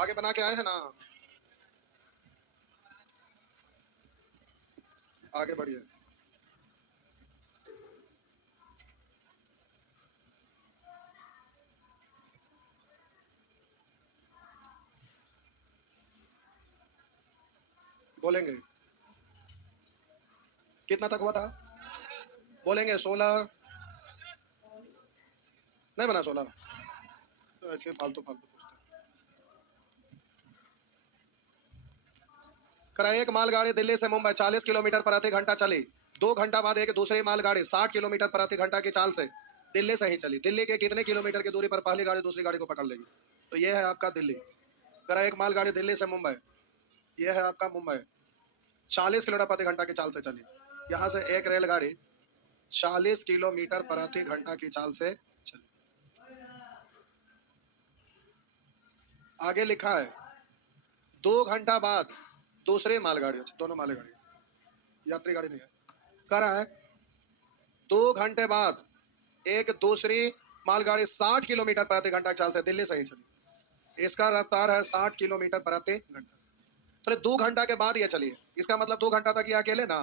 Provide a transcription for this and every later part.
आगे बना के आए हैं ना, आगे बढ़िए। बोलेंगे कितना तक हुआ था? बोलेंगे 16 नहीं बना 16, तो ऐसे फालतू फालतू पूछते करा। एक मालगाड़ी दिल्ली से मुंबई 40 किलोमीटर प्रति घंटा चली। 2 घंटा बाद एक दूसरी मालगाड़ी 60 किलोमीटर प्रति घंटा की चाल से दिल्ली से ही चली। दिल्ली के कितने किलोमीटर की दूरी पर पहली गाड़ी दूसरी गाड़ी को पकड़ लेगी? तो ये है आपका दिल्ली। करा एक मालगाड़ी दिल्ली से मुंबई, ये है आपका मुंबई, 40 किलोमीटर प्रति घंटा की चाल से चली। यहाँ से एक रेलगाड़ी 40 किलोमीटर प्रति घंटा की चाल से चली। आगे लिखा है 2 घंटा बाद दूसरी मालगाड़ी, दोनों मालगाड़ी, यात्री गाड़ी नहीं है। कह रहा है 2 घंटे बाद एक दूसरी मालगाड़ी 60 किलोमीटर प्रति घंटा की चाल से दिल्ली से ही चली। इसका रफ्तार है 60 किलोमीटर प्रति घंटा। तो 2 घंटा के बाद ये चली है। इसका मतलब 2 घंटा तक ये अकेले ना,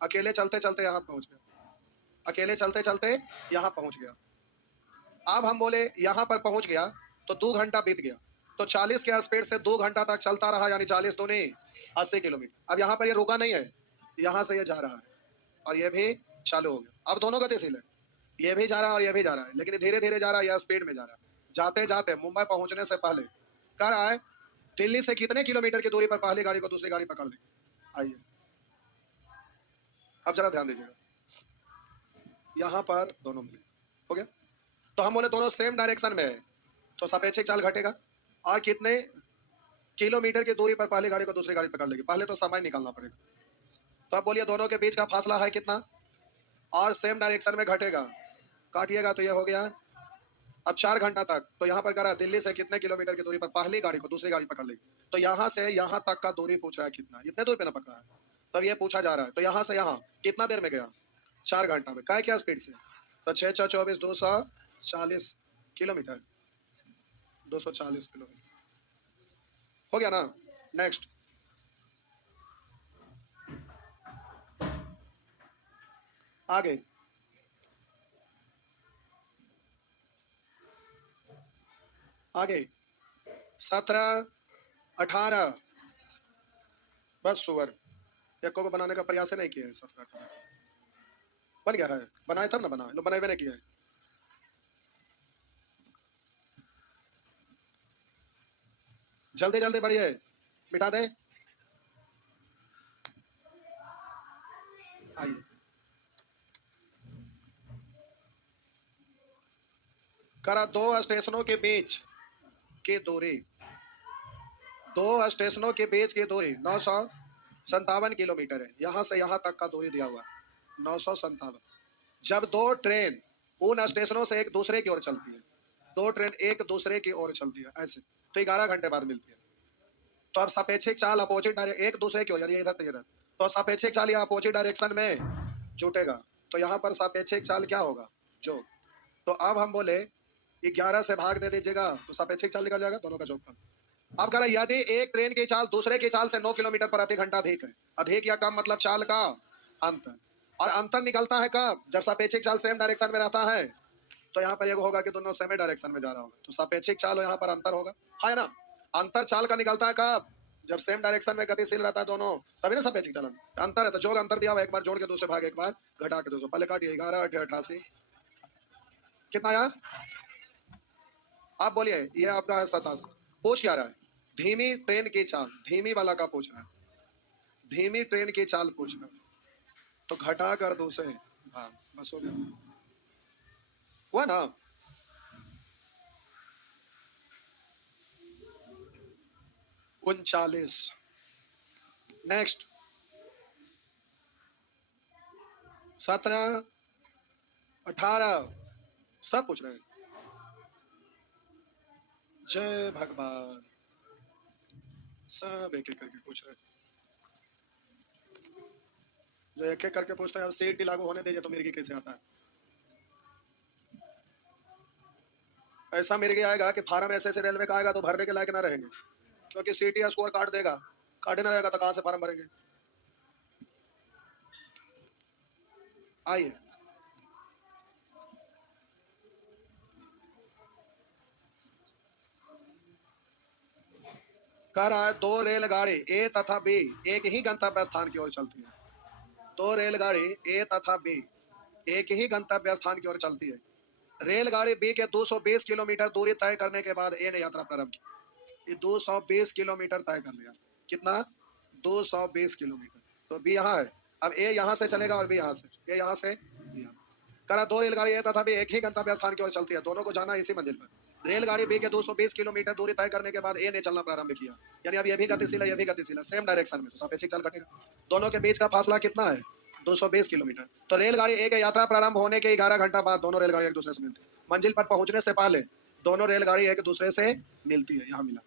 अकेले चलते चलते यहाँ पहुंच गया, अकेले चलते चलते यहाँ पहुंच गया। अब हम बोले यहाँ पर पहुंच गया तो 2 घंटा बीत गया, तो 40 के स्पीड से 2 घंटा तक चलता रहा, यानी 40 दूनी 80 किलोमीटर। अब यहाँ पर ये रुका नहीं है, यहाँ से ये जा रहा है और ये भी चालू हो गया। अब दोनों गतिशील है, ये भी जा रहा है और ये भी जा रहा है, लेकिन धीरे धीरे जा रहा है या स्पीड में जा रहा है। जाते जाते मुंबई पहुंचने से पहले कह रहा है दिल्ली से कितने किलोमीटर की दूरी पर पहली गाड़ी को दूसरी गाड़ी पकड़ ली। आइए अब जरा ध्यान दीजिएगा, यहाँ पर दोनों मिले, हो गया। तो हम बोले दोनों सेम डायरेक्शन में है, तो सापेक्षिक चाल घटेगा। और कितने किलोमीटर की दूरी पर पहली गाड़ी को दूसरी गाड़ी पकड़ लेगी, पहले तो समय निकालना पड़ेगा। तो अब बोलिए दोनों के बीच का फासला है कितना, और सेम डायरेक्शन में घटेगा, काटिएगा तो ये हो गया अब 4 घंटा तक। तो यहाँ पर कह रहा है दिल्ली से कितने किलोमीटर की दूरी पर पहली गाड़ी को दूसरी गाड़ी पकड़ लेगी। तो यहाँ से यहाँ तक का दूरी पूछ रहा है कितना, इतने दूर पे ना पकड़ा है, तब ये पूछा जा रहा है। तो यहाँ से यहाँ कितना देर में गया, 4 घंटा में। क्या क्या स्पीड से, तो 6 6 24 240 किलोमीटर, 240 किलोमीटर हो गया ना। नेक्स्ट आगे, आगे 17 18 बस सुअर एक को बनाने का प्रयास नहीं किया है। 17 18 बन गया है, बनाए तब ना बना, लोग बनाए नहीं किया है। जल्दी जल्दी बढ़िए, मिटा दे। आइए करा दो स्टेशनों के बीच की दूरी, 2 स्टेशनों के बीच की दूरी 957 किलोमीटर है। यहाँ से यहाँ तक का दूरी दिया हुआ है 957। जब दो ट्रेन उन स्टेशनों से एक दूसरे की ओर चलती है, दो ट्रेन एक दूसरे की ओर चलती है ऐसे, तो 11 घंटे बाद मिलती है। तो अब सापेक्षिक चाल अपोजिट डायरेक्शन एक दूसरे की ओर, यानी इधर तो इधर, तो सापेक्षिक चाल या अपोजिट डायरेक्शन में जुटेगा। तो यहाँ पर सापेक्षिक चाल क्या होगा, जो। तो अब हम बोले 11 से भाग दे दीजिएगा तो सापेक्षिक चाल निकल जाएगा, दोनों का जोगफल। अब कह रहा है यदि एक ट्रेन की चाल दूसरे की चाल से 9 किलोमीटर प्रति घंटा अधिक है, अधिक या कम मतलब चाल का अंतर, और अंतर निकलता है कब, जब सापेक्षिक चाल सेम डायरेक्शन में रहता है। तो यहाँ पर ये होगा कि दोनों सेम डायरेक्शन में जा रहा होगा, तो सापेक्षिक चाल यहाँ पर अंतर होगा, है ना। अंतर चाल का निकलता है कब, जब सेम डायरेक्शन में गतिशील रहता है दोनों, तभी ना सापेक्षिक चालन। अंतर है तो जोग अंतर दिया हुआ, एक बार जोड़ के दूसरे भाग एक बार घटा के दूसरे, पहले काटिए 11 8 88 कितना यार। आप बोलिए ये आपका है 87। पूछ क्या रहा है, धीमी ट्रेन की चाल, धीमी वाला का पूछ रहा है, धीमी ट्रेन की चाल पूछ रहा है, तो घटा कर दूसरे भाग, बस हो गया, हुआ ना। 39। नेक्स्ट 17 18 सब पूछ रहे हैं। जय भगवान, सब एक एक करके पूछ रहे हैं, जो एक एक करके पूछते हैं। अब सीट लागू होने दीजिए तो मिर्गी कैसे आता है। ऐसा मिर्गी आएगा कि फार्म ऐसे ऐसे रेलवे का आएगा तो भरने के लायक ना रहेंगे। क्योंकि सीटी स्कोर काट देगा, काटे ना रहेगा तो कहां से फॉर्म भरेंगे। आइए, कह रहा है दो रेलगाड़ी ए तथा बी एक ही गंतव्य स्थान की ओर चलती है। दो रेलगाड़ी ए तथा बी एक ही गंतव्य स्थान की ओर चलती है। रेलगाड़ी बी के 220 किलोमीटर दूरी तय करने के बाद ए ने यात्रा प्रारंभ की। ये 220 किलोमीटर तय कर लिया। कितना? 220 किलोमीटर। तो बी यहाँ है, अब ए यहाँ से चलेगा और बी यहाँ से, ए यहाँ से बी यहाँ। करा दो रेलगाड़ी ए तथा बी एक ही गंतव्य स्थान की ओर चलती है, दोनों को जाना इसी मंजिल पर। रेलगाड़ी बी के 220 किलोमीटर दूरी तय करने के बाद ए ने चलना प्रारंभ किया, यानी अब ये भी गतिशील है, ये भी गतिशील है, सेम डायरेक्शन में, तो सापेक्षिक चाल घटेगा। दोनों के बीच का फासला कितना है? 220 किलोमीटर। तो रेलगाड़ी ए के यात्रा प्रारंभ होने के 11 घंटा बाद दोनों रेलगाड़ी एक दूसरे से मिलती है। मंजिल पर पहुंचने से पहले दोनों रेलगाड़ी एक दूसरे से मिलती है, यहाँ मिला।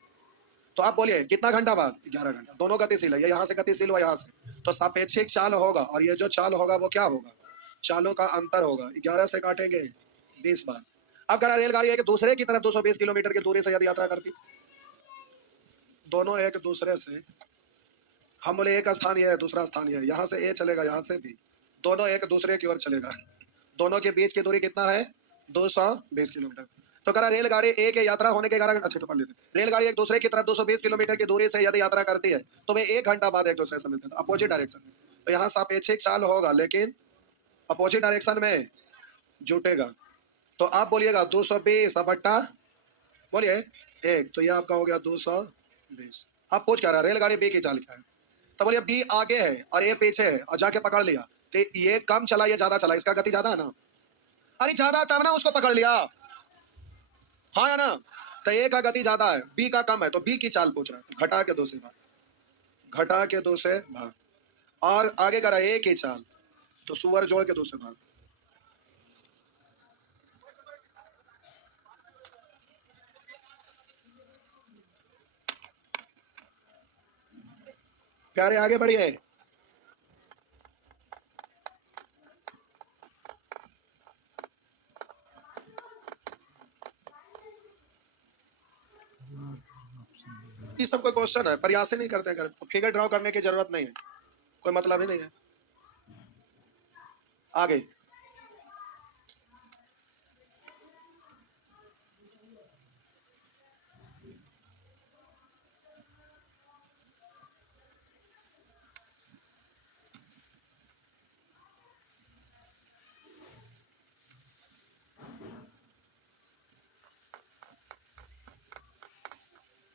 तो आप बोलिए कितना घंटा बाद? 11 घंटा। दोनों गतिशील है, ये यहाँ से गतिशील हुआ यहाँ से, तो सापेक्षिक चाल होगा, और ये जो चाल होगा वो क्या होगा? चालों का अंतर होगा। 11 से काटेंगे 20 बार। अब करा रेलगाड़ी एक दूसरे की तरफ 220 किलोमीटर की दूरी से यदि यात्रा करती, दोनों एक दूसरे से, हम बोले एक स्थान ये है, दूसरा स्थान ये है, यहाँ से ए चलेगा, यहाँ से भी, दोनों एक दूसरे की ओर चलेगा। दोनों के बीच की दूरी कितना है? 220 किलोमीटर। तो करा रेलगाड़ी ए के यात्रा होने के 11 घंटा, अच्छे तो पढ़ लेते। रेलगाड़ी एक दूसरे की तरफ 220 किलोमीटर की दूरी से यदि यात्रा करती है तो वे 1 घंटा बाद एक दूसरे से मिलते हैं, अपोजिट डायरेक्शन में। तो यहाँ सापेक्षिक चाल होगा, लेकिन अपोजिट डायरेक्शन में जुटेगा। तो आप बोलिएगा 220 बट्टा, बोलिए 1, तो ये आपका हो गया 220। आप पूछ क्या रहा है? रेलगाड़ी बी की चाल क्या है? तो बोलिए बी आगे है और ए पीछे है, और जाके पकड़ लिया, तो ये कम चला, ये ज्यादा चला, इसका गति ज्यादा है ना? अरे ज्यादा तब ना उसको पकड़ लिया, हाँ या ना? तो ए का गति ज्यादा है, बी का कम है, तो बी की चाल पूछ रहा है। घटा के 2 से भाग, घटा के 2 से भाग, और आगे करा ए की चाल, तो सुअर जोड़ के 2 से भाग। प्यारे आगे बढ़िए। ये सब कोई क्वेश्चन है, प्रयास ही नहीं करते हैं, फिगर ड्रॉ करने की जरूरत नहीं है, कोई मतलब ही नहीं है। आगे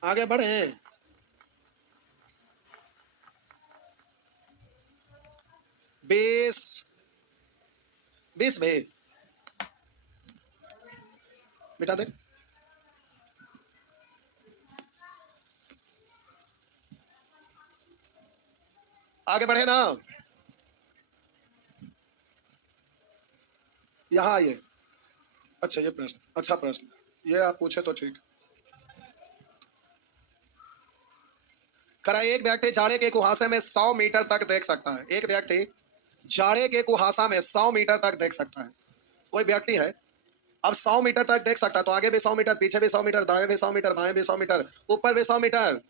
आगे बढ़े। 20 में मिटा दे। आगे बढ़े ना, यहाँ आइए। अच्छा ये प्रश्न, अच्छा प्रश्न, ये आप पूछे तो ठीक। करा एक व्यक्ति जाड़े के कुहासे में 100 मीटर तक देख सकता है। एक व्यक्ति जाड़े के कुहासा में 100 मीटर तक देख सकता है। कोई व्यक्ति है, अब 100 मीटर तक देख सकता है, तो आगे भी 100 मीटर, पीछे भी 100 मीटर, दाएं भी 100 मीटर, बाएं भी 100 मीटर, ऊपर भी 100 मीटर।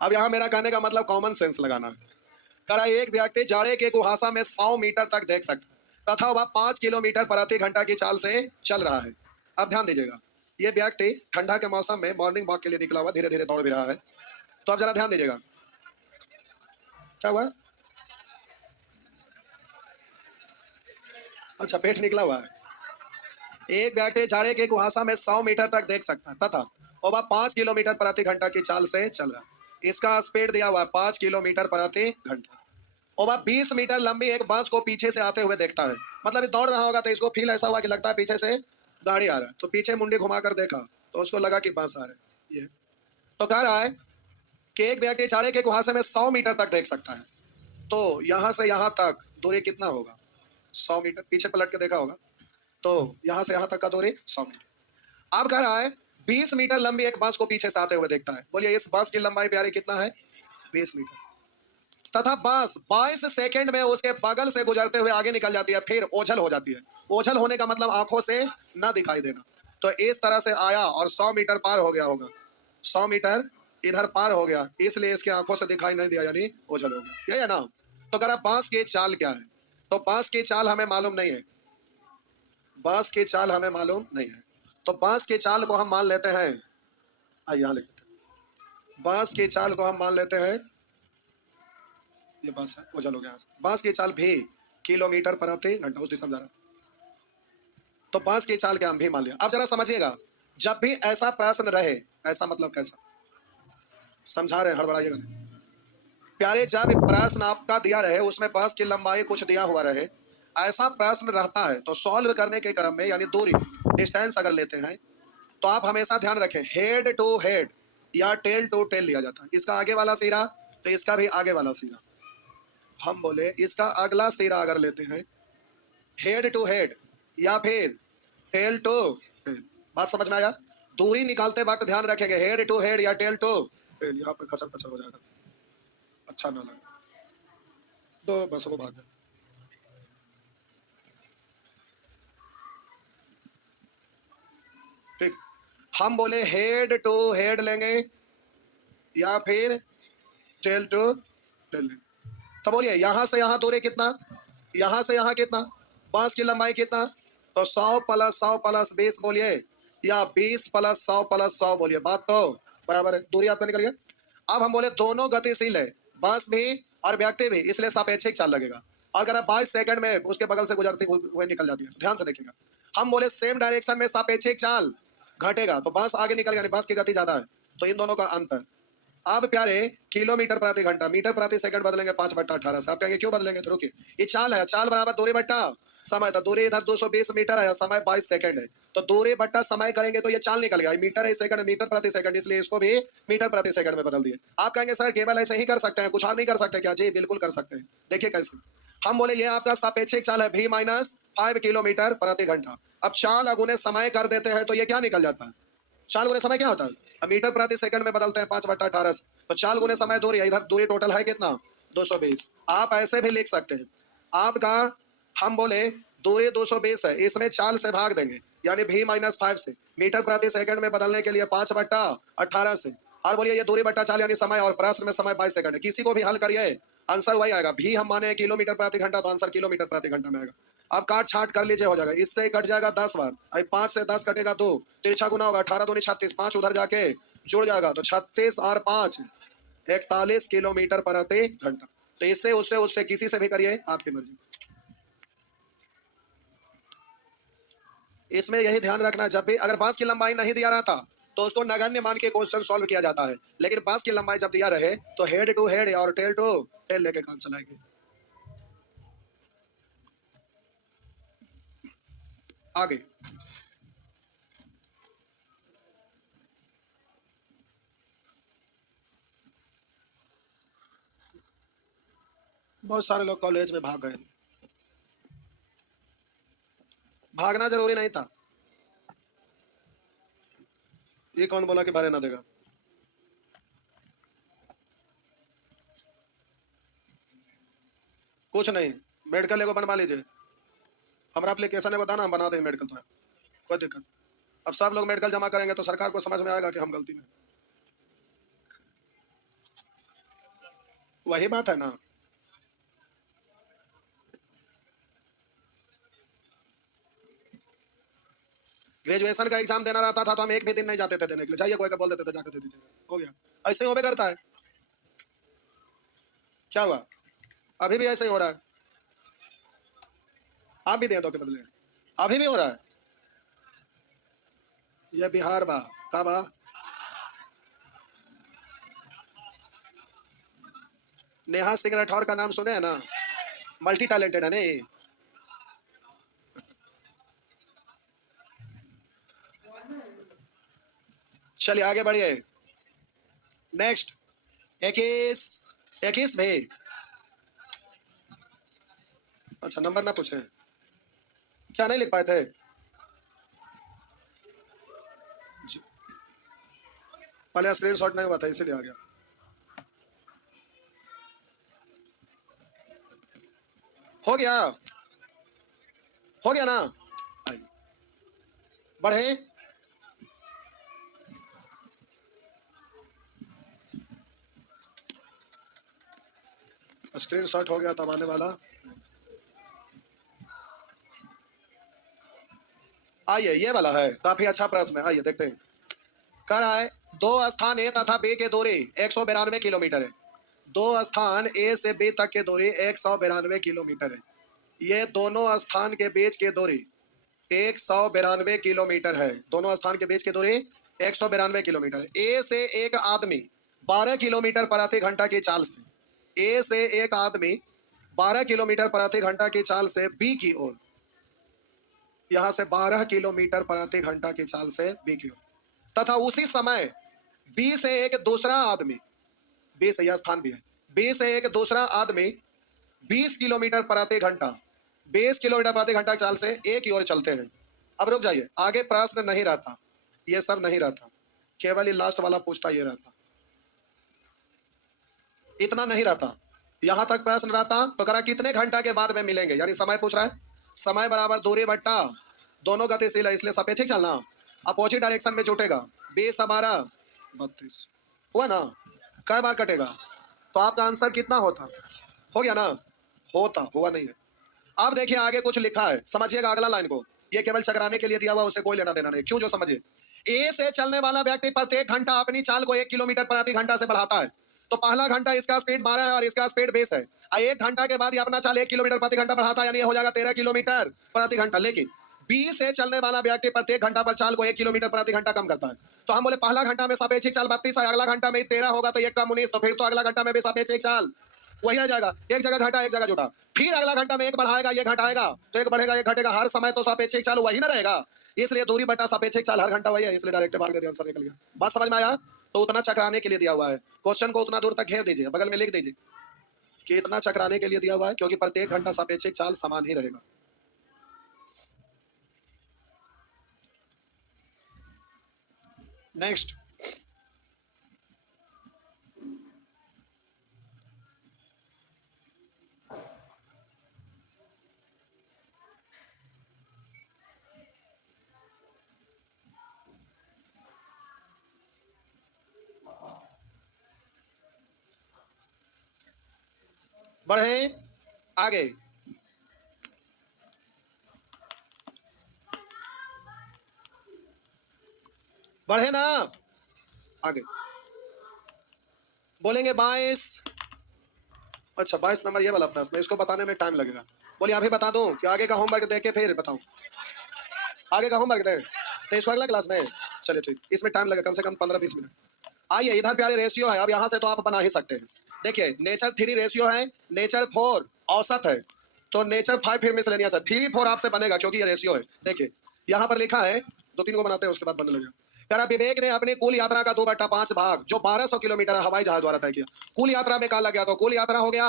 अब यहाँ मेरा कहने का मतलब कॉमन सेंस लगाना है। करा एक व्यक्ति जाड़े के कुहासा में 100 मीटर तक देख सकता है तथा वह 5 किलोमीटर प्रति घंटा की चाल से चल रहा है। अब ध्यान दीजिएगा, ये व्यक्ति ठंडा के मौसम में मॉर्निंग वॉक के लिए निकला हुआ, धीरे धीरे दौड़ भी रहा है। तो अब जरा ध्यान दीजिएगा, क्या हुआ? अच्छा पेट निकला हुआ है। एक व्यक्ति जाड़े के कुहासा में 100 मीटर तक देख सकता है तथा वह 5 किलोमीटर प्रति घंटा की चाल से चल रहा है। इसका स्पीड दिया हुआ है 5 किलोमीटर प्रति घंटा, और वह 20 मीटर लंबी एक बस को पीछे से आते हुए देखता है। मतलब ये दौड़ रहा होगा तो इसको फील ऐसा हुआ कि लगता है पीछे से गाड़ी आ रहा है, तो पीछे मुंडी घुमाकर देखा तो उसको लगा कि बस आ रहा है। ये तो कह रहा है कि एक व्यक्ति जाड़े के कुहासे में 100 मीटर तक देख सकता है, तो यहां से यहां तक दूरी कितना होगा? 100 मीटर। पीछे पलट के देखा होगा, तो यहां से यहां तक का दूरी 100 मीटर। अब कह रहा है 20 मीटर लंबी एक बस को पीछे से आते हुए देखता है। बोलिए इस बस की लंबाई प्यारी कितना है? 20 मीटर। तथा बस 22 सेकंड में उसके बगल से गुजरते हुए आगे निकल जाती है, फिर ओझल हो जाती है। ओझल होने का मतलब आंखों से न दिखाई देना। तो इस तरह से आया और 100 मीटर पार हो गया होगा, 100 मीटर इधर पार हो गया, इसलिए इसके आंखों से दिखाई नहीं दिया, यानी ओझल हो गया, यही है ना। तो अगर बांस की चाल क्या है, तो बांस की चाल हमें मालूम नहीं है, बांस की चाल हमें मालूम नहीं है। तो बांस की चाल को हम मान लेते हैं, यहाँ लिख लेते हैं, बांस की चाल को हम मान लेते हैं, ये बांस है, ओझल हो गया। बांस की चाल भी किलोमीटर प्रति घंटा उस दिशा में जा रहा है, तो बांस की चाल क्या हम भी मान लिया। अब जरा समझिएगा, जब भी ऐसा प्रश्न रहे, ऐसा मतलब कैसा, समझा रहे हैं, हड़बड़ाइएगा नहीं प्यारे। जब प्रश्न आपका दिया रहे, उसमें बांस की लंबाई कुछ दिया हुआ रहे, ऐसा प्रश्न रहता है, तो सॉल्व करने के क्रम में, यानी दूरी डिस्टेंस अगर लेते हैं, तो आप हमेशा ध्यान रखें, हेड टू हेड या टेल टू टेल लिया जाता है। इसका आगे वाला सिरा, तो इसका भी आगे वाला सिरा। हम बोले इसका अगला सिरा अगर लेते हैं, हेड टू हेड या फिर टेल टू टेल। बात समझ में आया। दूरी निकालते वक्त ध्यान रखेंगे, हेड टू हेड या टेल टू टेल। यहाँ पर खसर पसर हो जाएगा, अच्छा ना लगे तो बस वो बात है। ठीक, हम बोले हेड टू हेड लेंगे या फिर टेल टू टेल लेंगे। तो बोलिए यहां से यहां दूरी कितना, यहां से यहां कितना, बांस की लंबाई कितना, तो 100 प्लस 100 प्लस 20 बोलिए, या 20 प्लस 100 प्लस 100 बोलिए, बात तो बराबर है, दूरी आपका निकल गया। अब हम बोले दोनों गतिशील है, बांस भी और व्यक्ति भी, इसलिए सापेक्षिक चाल लगेगा। अगर आप 22 सेकंड में उसके बगल से गुजरते हुए निकल जाती है, ध्यान से देखिएगा। हम बोले सेम डायरेक्शन में सापेक्षिक चाल घटेगा, तो बांस आगे निकल गया, बांस की गति ज्यादा है, तो इन दोनों का अंतर। अब प्यारे किलोमीटर प्रति घंटा, मीटर प्रति सेकंड बदलेंगे 5/18 से। आप कहेंगे क्यों बदलेंगे, तो रुकिए, ये चाल है, चाल बराबर दूरी बट्टा समय, तो दूरी इधर 220 मीटर है, समय 22 सेकंड है, तो दूरी बट्टा समय करेंगे तो ये चाल निकल गया। मीटर है सेकंड, मीटर प्रति सेकंड, इसलिए इसको भी मीटर प्रति सेकंड में बदल दिए। आप कहेंगे सर केवल ऐसे ही कर सकते हैं, कुछ और नहीं कर सकते क्या? जी बिल्कुल कर सकते हैं, देखिए कैसे। हम बोले ये आपका सापेक्षिक चाल है, v-5 किलोमीटर प्रति घंटा। अब चाल अगुने समय कर देते हैं, तो ये क्या निकल जाता है, चाल गुने समय क्या होता है, अब मीटर प्रति सेकंड में बदलते हैं 5/18 से, तो चाल गुने समय दूरी है, इधर दूरी टोटल है कितना, 220। आप ऐसे भी लिख सकते हैं, आपका हम बोले दूरी 220 है, इसमें चाल से भाग देंगे, यानी v-5 से, मीटर प्रति सेकंड में बदलने के लिए 5/18 से, और बोलिए ये दूरी बट्टा चाल यानी समय, और प्रश्न में समय 22 सेकंड है। किसी को भी हल करिए आंसर वही आएगा, भी हम माने किलोमीटर प्रति घंटा, तो आंसर किलोमीटर प्रति घंटा में आएगा। अब काट छाट कर लीजिए, हो जाएगा, इससे कट जाएगा 10 बार, अब 5 से 10 कटेगा 2, तिरछा गुना होगा, 18 दूनी 36, 5 उधर जाके जुड़ जाएगा, तो 36 और 5 41 किलोमीटर प्रति घंटा। तो इससे उससे उससे किसी से भी करिए, आपकी मर्जी। इसमें यही ध्यान रखना, जब भी अगर बांस की लंबाई नहीं दिया रहता तो उसको नगण्य मान के क्वेश्चन सॉल्व किया जाता है, लेकिन बांस की लंबाई जब दिया रहे तो हेड टू हेड और टेल टू टेल लेके काम चलाएंगे। आगे बहुत सारे लोग कॉलेज में भाग गए, भागना जरूरी नहीं था। ये कौन बोला कि भरे ना देगा, कुछ नहीं, मेडिकल एगो बनवा लीजिए, हमारा एप्लीकेशन एगो दाना, हम बना देंगे मेडिकल, तो कोई दिक्कत। अब सब लोग मेडिकल जमा करेंगे तो सरकार को समझ में आएगा कि हम गलती में, वही बात है ना। ग्रेजुएशन का एग्जाम देना रहता था तो हम एक भी दिन नहीं जाते थे देने के लिए, जाइए कोई का बोल देते थे जाकर दे दीजिए, हो गया। ऐसे ही होबे करता है, क्या हुआ, अभी भी ऐसे ही हो रहा है, आप भी दे दो के बदले, अभी भी हो रहा है। ये बिहार बा का बा, नेहा सिंह राठौर का नाम सुने हैं ना, मल्टी टैलेंटेड है नहीं। चलिए आगे बढ़िए, नेक्स्ट 21 21 भी, अच्छा नंबर ना पूछे, क्या नहीं लिख पाए थे जी? पहले स्क्रीन शॉट नहीं हुआ था इसीलिए आ गया, हो गया, हो गया ना। आइए, बढ़े, स्क्रीनशॉट हो गया तब आने वाला। आइए ये वाला है, काफी अच्छा प्रश्न है, आइए देखते हैं। कह रहा है दो स्थान ए तथा बी के दूरी 192 किलोमीटर है। दो स्थान ए से बी तक के दूरी 192 किलोमीटर है। ये दोनों स्थान के बीच की दूरी 192 किलोमीटर है। दोनों स्थान के बीच की दूरी 192 किलोमीटर है। ए से एक आदमी 12 किलोमीटर प्रति घंटा की चाल से, ए से एक आदमी 12 किलोमीटर प्रति घंटा की चाल से बी की ओर, यहां से 12 किलोमीटर प्रति घंटा की चाल से बी की ओर, तथा उसी समय बी से एक दूसरा आदमी, बी से यह स्थान भी है, बी से एक दूसरा आदमी 20 किलोमीटर प्रति घंटा, 20 किलोमीटर प्रति घंटा चाल से ए की ओर चलते हैं। अब रुक जाइए, आगे प्रश्न नहीं रहता, ये सब नहीं रहता, केवल ये लास्ट वाला पूछता ये रहता, इतना नहीं रहता, यहां तक प्रश्न रहता तो करा कितने घंटा के बाद में मिलेंगे, यानी समय पूछ रहा है। समय बराबर दूरी बट्टा दोनों गतिशील है, इसलिए सापेक्षिक चलना, अपोजिट डायरेक्शन में जुटेगा। 20 12 32 हुआ ना, कई बार कटेगा, तो आपका आंसर कितना होता, हो गया ना, होता, हुआ नहीं है। अब देखिए आगे कुछ लिखा है, समझिएगा अगला लाइन को, ये केवल चकराने के लिए दिया हुआ, उसे कोई लेना देना नहीं, क्यों, जो समझिए। ए से चलने वाला व्यक्ति प्रत्येक घंटा अपनी चाल को 1 किलोमीटर प्रति घंटा से बढ़ाता है। तो पहला घंटा इसका स्पीड 12 है और इसका स्पीड 20 है। एक घंटा के बाद ये अपना चाल 1 किलोमीटर प्रति घंटा बढ़ाता है, यानी ये हो जाएगा 13 किलोमीटर प्रति घंटा। लेकिन बी से चलने वाला व्यक्ति प्रत्येक घंटा पर चाल को 1 किलोमीटर प्रति घंटा कम करता है। तो हम बोले पहला घंटा में सापेक्षिक चाल 32 है, अगला घंटा में 13 होगा, तो 1 कम 19, तो फिर तो अगला घंटा में भी सापेक्षिक चाल वही आ जाएगा, एक जगह घटा एक जगह जुटा। फिर अगला घंटा में एक बढ़ाएगा ये घटाएगा, तो एक बढ़ेगा एक घटेगा, हर समय तो सापेक्षिक चाल वही ना रहेगा, इसलिए दूरी बटा सापेक्षिक चाल हर घंटा वही है, इसलिए डायरेक्ट भाग दे दिया, आंसर निकल गया। बात समझ में आया, तो उतना चकराने के लिए दिया हुआ है, क्वेश्चन को उतना दूर तक घेर दीजिए, बगल में लिख दीजिए कि इतना चकराने के लिए दिया हुआ है, क्योंकि प्रत्येक घंटा सापेक्षिक चाल समान ही रहेगा। नेक्स्ट, बढ़े आगे। बढ़े ना आगे, बोलेंगे 22। अच्छा 22 नंबर ये वाला प्रश्न है, इसको बताने में टाइम लगेगा। बोलिए अभी बता दूं कि आगे का होमवर्क दे के फिर बताऊं, आगे का होमवर्क दे तो इसको अगला क्लास में, चलिए ठीक, इसमें टाइम लगेगा कम से कम 15-20 मिनट। आइए इधर प्यारे रेशियो है, अब यहाँ से तो आप बना ही सकते हैं। देखिए नेचर 3 रेशियो है, नेचर 4 औसत है, तो नेचर 5 फिर मिसलेनियस है, 3 4 आपसे बनेगा क्योंकि ये रेशियो है। देखिए यहाँ पर लिखा है, 2-3 को बनाते हैं उसके बाद बनने लगेगा। कह रहा विवेक ने अपनी कुल यात्रा का 2/5 भाग जो 1200 किलोमीटर हवाई जहाज द्वारा तय किया, कुल यात्रा में कहा लग गया, तो कुल यात्रा हो गया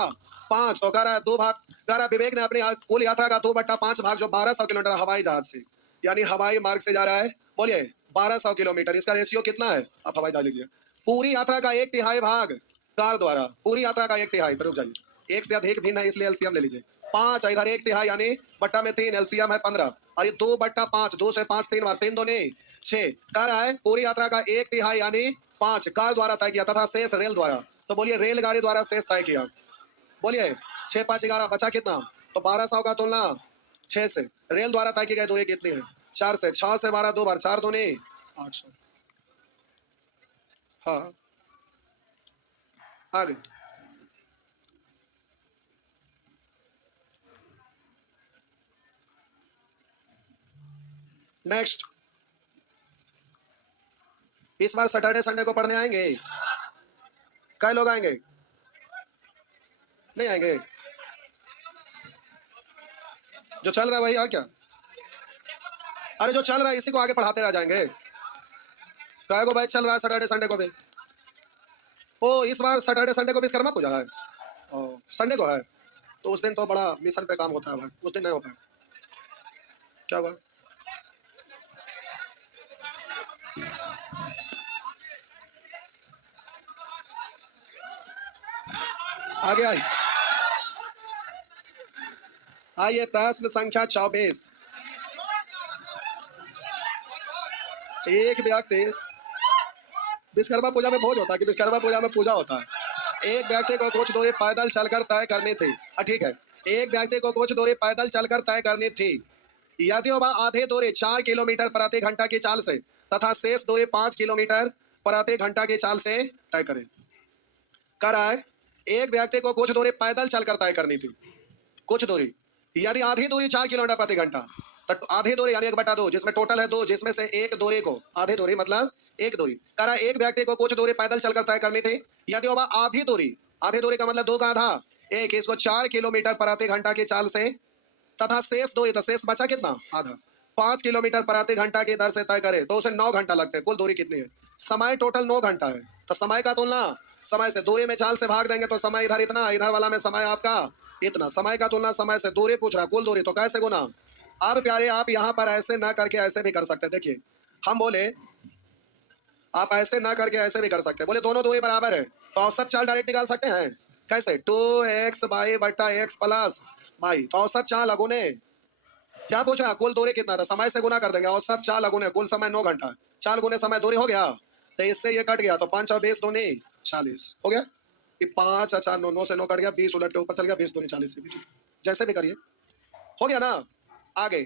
5, तो कह रहा है 2 भाग, कह रहा विवेक ने अपनी कुल यात्रा का 2/5 भाग जो 1200 किलोमीटर हवाई जहाज से, यानी हवाई मार्ग से जा रहा है, बोलिए 1200 किलोमीटर, इसका रेशियो कितना है, आप हवाई जहाज लिखिए। पूरी यात्रा का 1/3 भाग कार द्वारा, पूरी यात्रा का 1/3, पर रुक जाइए, एक से अधिक भिन्न है इसलिए एलसीएम ले लीजिए। 5 इधर 1/3 यानी बट्टा में 3, एलसीएम है 15, और ये 2/5, 2 से 5 3 बार, 3 दूनी 6, कह रहा है पूरी यात्रा का 1/3 यानी 5 कार द्वारा तय किया तथा शेष रेल द्वारा, तो बोलिए रेलगाड़ी द्वारा शेष तय किया। बोलिए 6 5 11 बचा कितना, तो 1200 का तुलना 6 से, रेल द्वारा तय की गई दूरी कितनी है, 4 से, 6 से 12 2 बार, 4 दूनी 800। हाँ आगे, नेक्स्ट, इस बार सैटरडे संडे को पढ़ने आएंगे, कई लोग आएंगे, नहीं आएंगे, जो चल रहा है वही है क्या, अरे जो चल रहा है इसी को आगे पढ़ाते रह जाएंगे, कई को बैच चल रहा है सैटरडे संडे को भी। ओ इस बार सैटरडे संडे को विश्वकर्मा पूजा है, ओ संडे को है, तो उस दिन तो बड़ा मिशन पे काम होता है भाई, उस दिन नहीं हो पाए, क्या हुआ, आगे आइए, आइए प्रश्न संख्या 24। एक व्यक्ति, विश्वकर्मा पूजा में भोज होता है कि विश्वकर्मा पूजा में पूजा होता है, एक व्यक्ति को कुछ दूरी पैदल चलकर तय करनी थी। ठीक है, एक व्यक्ति को कुछ दूरी पैदल चलकर तय करनी थी। यदि वह आधी दूरी 4 किलोमीटर प्रति घंटा की चाल से तथा शेष दूरी 5 किलोमीटर प्रति घंटा की चाल से तय करे। कर रहा है, एक व्यक्ति को कुछ दूरी पैदल चलकर तय करनी थी, कुछ दूरी। यदि आधी दूरी 4 किलोमीटर प्रति घंटा, तो आधी दूरी यानी 1/2, जिसमें टोटल है 2, जिसमें से एक दूरी को, आधी दूरी मतलब एक दूरी। कह रहा है एक व्यक्ति को कुछ दूरी पैदल चलकर तय करनी थी। यदि वह आधी दूरी का मतलब 2 का आधा, एक, इसको 4 किलोमीटर प्रति घंटा की चाल से तथा शेष दूरी, तो शेष बचा कितना, आधा, 5 किलोमीटर प्रति घंटा की दर से तय करे, तो उसे 9 घंटा लगते हैं। कुल दूरी कितनी है? समय टोटल 9 घंटा है। तो समय का तुलना समय से, दूरी में चाल से भाग देंगे तो समय इधर इतना, इधर वाला में समय आपका इतना। समय का तुलना समय से, दूरी पूछ रहा, कुल दूरी, तो कैसे गुना। अब प्यारे आप यहाँ पर ऐसे ना करके ऐसे भी कर सकते हैं। देखिए हम बोले आप ऐसे ना करके ऐसे भी कर सकते हैं। बोले दोनों दूरी बराबर है तो औसत चाल डायरेक्ट निकाल सकते हैं। कैसे? 2x बाई बटा x प्लस बाई, तो औसत चाल अगुने, क्या पूछ रहा, कुल दूरी कितना था, समय से गुना कर देंगे। औसत चाल अगुने कुल समय 9 घंटा, चाल गुने समय, दूरी हो गया, तो इससे ये कट गया, तो 5 और 20 दूनी 40 हो गया। 5 और 4 9, 9 से 9 कट गया, 20 उलट के ऊपर चल गया, 20 दूनी 40 से भी ठीक। जैसे भी करिए, हो गया ना। आगे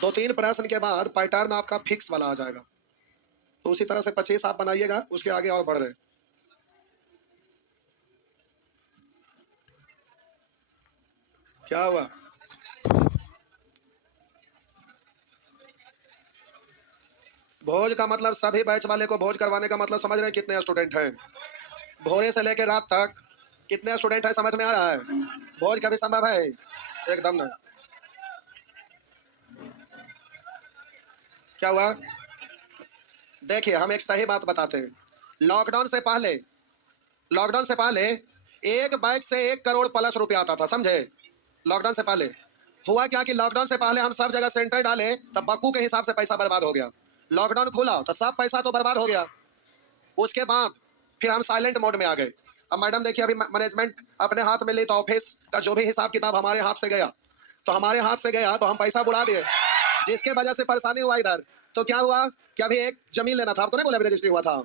2-3 प्रश्न के बाद पैटर्न आपका फिक्स वाला आ जाएगा, तो उसी तरह से 25 आप बनाइएगा, उसके आगे और बढ़ रहे। क्या हुआ? भोज का मतलब सभी बैच वाले को भोज करवाने का मतलब समझ रहे हैं कितने स्टूडेंट हैं? भोरे से लेकर रात तक कितने स्टूडेंट हैं, समझ में आ रहा है? भोज कभी संभव है? एकदम नहीं। क्या हुआ? देखिए हम एक सही बात बताते हैं। लॉकडाउन से पहले एक बाइक से 1 करोड़ प्लस रुपया आता था, समझे? लॉकडाउन से पहले हुआ क्या कि लॉकडाउन से पहले हम सब जगह सेंटर डाले, तब बक्कू के हिसाब से पैसा बर्बाद हो गया। लॉकडाउन खुला तो सब पैसा तो बर्बाद हो गया। उसके बाद फिर हम साइलेंट मोड में आ गए। अब मैडम देखिए अभी मैनेजमेंट अपने हाथ में ली, तो ऑफिस का जो भी हिसाब किताब हमारे हाथ से गया, तो हम पैसा बुला दिए, जिसके वजह से परेशानी हुआ इधर। तो क्या हुआ कि अभी एक जमीन लेना था, आपको नहीं बोला अभी रजिस्ट्री हुआ था,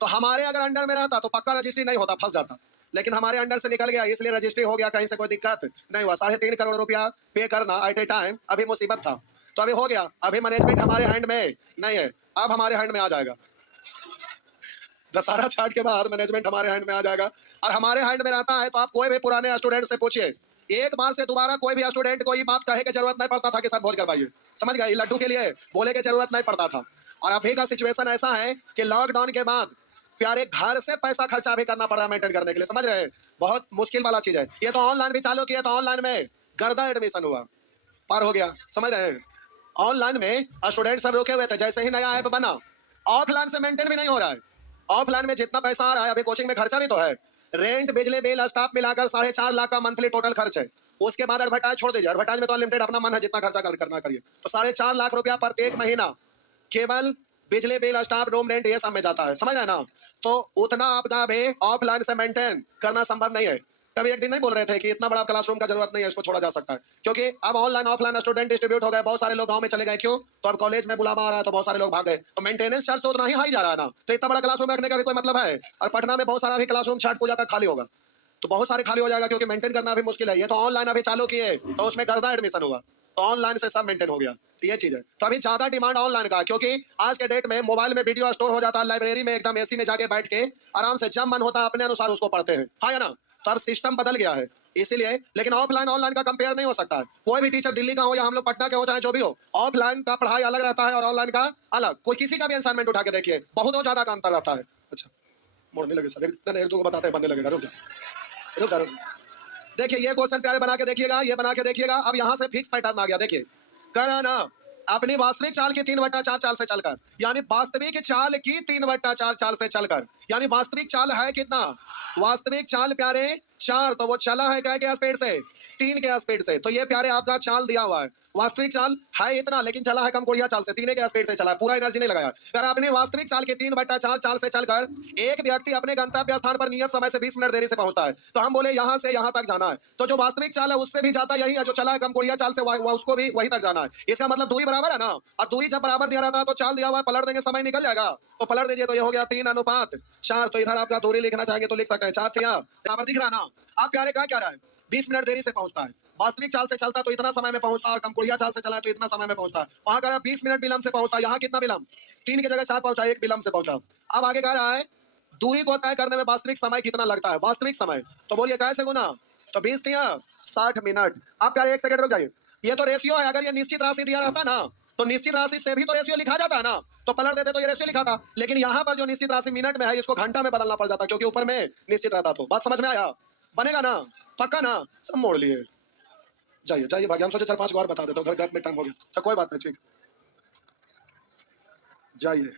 तो हमारे अगर अंडर में रहता तो पक्का रजिस्ट्री नहीं होता, फंस जाता। लेकिन हमारे अंडर से निकल गया, इसलिए रजिस्ट्री हो गया, कहीं से कोई दिक्कत नहीं हुआ। 3.5 करोड़ रुपया पे करना एट ए टाइम अभी मुसीबत था, तो अभी हो गया। अभी मैनेजमेंट हमारे हैंड में नहीं है, अब हमारे हैंड में आ जाएगा। दशहरा छाट के बाद मैनेजमेंट हमारे हैंड में आ जाएगा। और हमारे हैंड में रहता है तो आप कोई भी पुराने स्टूडेंट से पूछिए, एक बार से दोबारा कोई भी स्टूडेंट को ये बात कहे की जरूरत नहीं पड़ता था कि सर भोज करवाइए, समझ गए? लड्डू के लिए बोले की जरूरत नहीं पड़ता था। और अभी का सिचुएशन ऐसा है कि लॉकडाउन के बाद प्यारे घर से पैसा खर्चा भी करना पड़ रहा है मेंटेन करने के लिए, समझ रहे हैं? बहुत मुश्किल वाला चीज है। ये तो ऑनलाइन भी चालू किया, तो ऑनलाइन में गर्दा एडमिशन हुआ, पार हो गया, समझ रहे हैं? ऑनलाइन में स्टूडेंट सब रुके हुए थे, जैसे ही नया ऐप बना, ऑफलाइन से मेंटेन भी नहीं हो रहा है। ऑफलाइन में जितना पैसा आ रहा है, अभी कोचिंग में खर्चा भी तो है, रेंट, बिजली बिल, स्टाफ मिलाकर 4.5 लाख का मंथली टोटल खर्च है। उसके बाद एडवर्टाइज छोड़ दीजिए, एडवर्टाइज में तो अनलिमिटेड अपना मन है जितना खर्चा करना करिए, तो 4.5 लाख रुपया प्रत्येक महीना केवल बिजली बिल, स्टाफ, रूम रेंट, ये सब में जाता है, समझ रहे हैं ना? तो उतना आपका भी ऑफलाइन से मेंटेन करना संभव नहीं है। कभी एक दिन नहीं बोल रहे थे कि इतना बड़ा क्लासरूम का जरूरत नहीं है, इसको छोड़ा जा सकता है, क्योंकि अब ऑनलाइन ऑफलाइन स्टूडेंट डिस्ट्रीब्यूट हो गए, बहुत सारे लोग गांव में चले गए। क्यों? तो अब कॉलेज में बुलावा आ रहा है, तो बहुत सारे लोग भाग गए, तो मेंटेनेंस चार्ज तो उतना ही हाई जा रहा है ना, तो इतना बड़ा क्लासरूम रखने का भी कोई मतलब है? और पटना में बहुत सारा भी क्लासरूम छठ पूजा तक खाली होगा, तो बहुत सारे खाली हो जाएगा, क्योंकि मेंटेन करना भी मुश्किल है। ये तो ऑनलाइन अभी चालू किए तो उसमें गर्दा एडमिशन होगा, तो ऑनलाइन से सब मेंटेन हो गया, तो ये चीज है। तो अभी ज्यादा डिमांड ऑनलाइन का है, क्योंकि आज के डेट में मोबाइल में वीडियो स्टोर हो जाता है, लाइब्रेरी में एकदम एसी में जाके बैठ के आराम से जब मन होता है अपने अनुसार उसको पढ़ते हैं, हाँ या ना? तो अब सिस्टम बदल गया है इसीलिए। लेकिन ऑफलाइन ऑनलाइन का कंपेयर नहीं हो सकता है। कोई भी टीचर दिल्ली का हो या हम लोग पटना के हो, चाहे जो भी हो, ऑफलाइन का पढ़ाई अलग रहता है और ऑनलाइन का अलग। कोई किसी का भी असाइनमेंट उठा के देखिए, बहुत ज्यादा का अंतर रहता है। अच्छा मोड़ने लगे सर, एक दो को बताते हैं, बनने लगेगा, रुक रुक रुक। देखिए ये क्वेश्चन प्यारे बना के देखिएगा, ये बना के देखिएगा। अब यहाँ से फिक्स पैटर्न आ गया, देखिए कह रहा ना, अपनी वास्तविक चाल की 3/4 चाल से चलकर, यानी वास्तविक चाल की 3/4 चाल से चलकर, यानी वास्तविक चाल है कितना? वास्तविक चाल प्यारे 4, तो वो चला है क्या के स्पीड से? 3 के स्पीड से। तो ये प्यारे आपका चाल दिया हुआ है, वास्तविक चाल है इतना, लेकिन चला है कम कोरिया चाल से, 3 के स्पीड से चला है, पूरा एनर्जी नहीं लगाया। अगर अपनी वास्तविक चाल के 3/4 चाल से चलकर एक व्यक्ति अपने गंतव्य स्थान पर नियत समय से 20 मिनट देरी से पहुंचता है, तो हम बोले यहां से यहां तक जाना है, तो जो वास्तविक चाल है उससे भी जाता यही है, जो चला है कम कोरिया चाल से उसको भी वहीं तक जाना है। इसका मतलब दूरी बराबर है ना, और दूरी जब बराबर दिया रहता है तो चाल दिया हुआ है, पलट देंगे समय निकल जाएगा। तो पलट दीजिए, तो ये हो गया 3:4। तो इधर आपका दूरी लिखना चाहेंगे तो लिख सकते हैं 4 यहाँ पर दिख रहा ना। आप प्यारे क्या रहा है, 20 मिनट देरी से पहुंचता है, वास्तविक चाल से चलता तो इतना समय में पहुंचता, और कमकुड़िया चाल से चला तो इतना समय में पहुंचता। वहां का 20 मिनट विलंब से पहुंचता, यहाँ कितना विलंब, 3 की जगह 4 पहुंचा, 1 विलंब से पहुंचा। अब आगे कह रहा है दूरी को तय करने में वास्तविक समय कितना लगता है, वास्तविक समय, तो बोलिए कैसे गुना, तो 20 दिया 60 मिनट। आप क्या 1 सेकंड रुक जाइए, ये तो रेशियो है, अगर ये निश्चित राशि दिया रहता ना तो निश्चित राशि से भी तो रेशियो लिखा जाता है ना, तो पलट देते तो ये रेशियो लिखा था, लेकिन यहाँ पर जो निश्चित राशि मिनट में है इसको घंटा में बदलना पड़ जाता, क्योंकि ऊपर में निश्चित रहता। तो बात समझ में आया, बनेगा ना, पक्का ना, सब मोड़ लिए। जाइए जाइए भाग्य, हम सोचे 4-5 और बता देते, घर गैप में टाइम हो गया, तो कोई बात नहीं, ठीक, जाइए।